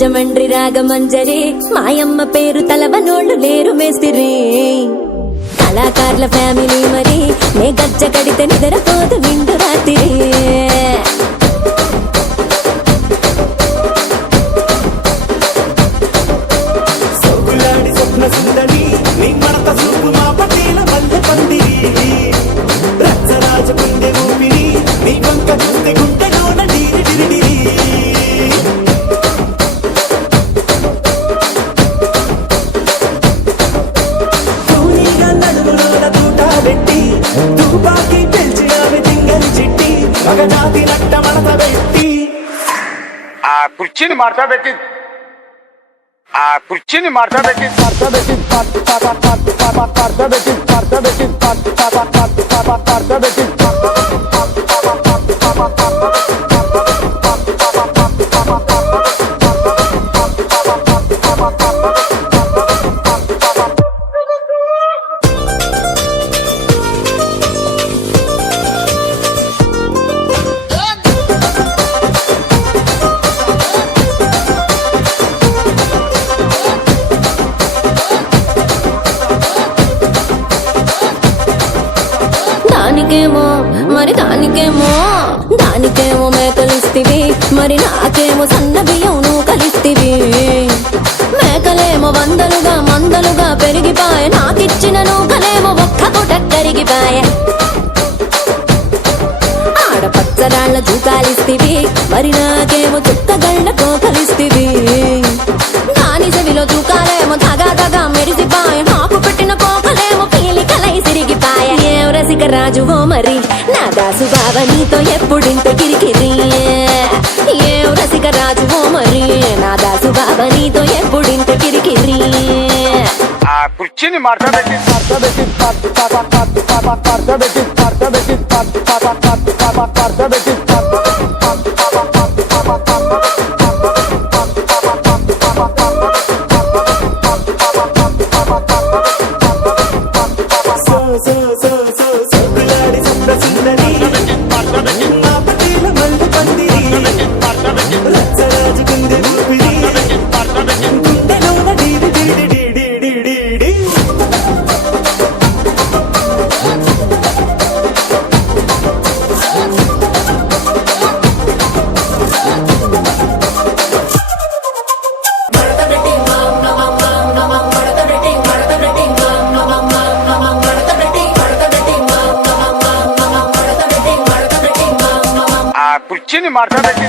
రాజమండ్రి రాగమంజరి మాయమ్మ పేరు తలవనోళ్ళు లేరు మేస్తిరి కళాకారుల ఫ్యామిలీ మరి నే గజ్జ కడితే నిద్రపోదు నిండు రాత్రి కుర్చీని మార్చా పెట్టి కుర్చీని మార్చా పెట్టి దానికేమో మేకలిస్తివి మరి నాకేమో సన్న బియ్యం నువ్వు కలిస్తివి మేకలేమో వందలుగా మందలుగా పెరిగిపాయ నాకిచ్చిన నూకలేమో ఒక్క పూట కరిగిపాయ ఆడపచ్చరాళ్ల జూకాలిస్తివి మరి నాకేమో చుక్కగళ్ళ కోకలిస్తివి దాని చెవిలో జూకాలేమో తగా తగా మెరిసిపాయ నాకు పెట్టిన కోకలేమో పీలికలై సిరిగిపాయ ఏం రసిక రాజువో మరి నా దాసు బావ నీతో ఎప్పుడింత కిరికిరి ఏం రసిక రాజువో మరి నా దాసు బావ నీతో ఎప్పుడింత కిరికిరి కుర్చీని మార్చా పెట్టి కుర్చీని మార్చా పెట్టి